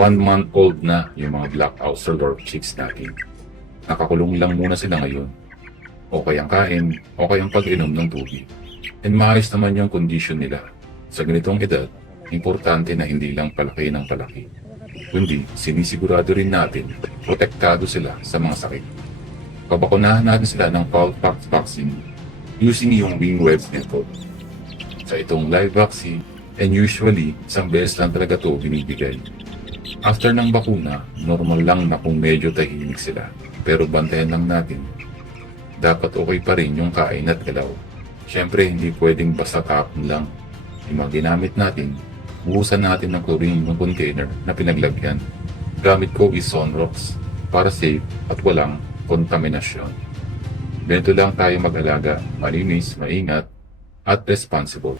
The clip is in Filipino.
1 month old na yung mga black Australorp chicks natin. Nakakulong lang muna sila ngayon. Okay ang kain, okay ang pag-inom ng tubig. And maayos naman yung condition nila. Sa ganitong edad, importante na hindi lang palaki ng palaki, kundi sinisigurado rin natin protektado sila sa mga sakit. Pabakunahan natin sila ng Fowlpox vaccine using yung Wingweb method. Sa itong live vaccine, and usually, isang beses lang talaga ito binibigay. After ng bakuna, normal lang na kung medyo tahimik sila. Pero bantayan lang natin. Dapat okay pa rin yung kain at galaw. Siyempre, hindi pwedeng basta tapon lang. Yung mga ginamit natin, buhusan natin ng chlorine yung container na pinaglagyan. Gamit ko is Sunrox para safe at walang kontaminasyon. Ganito lang tayo mag-alaga, malinis, maingat, at responsible.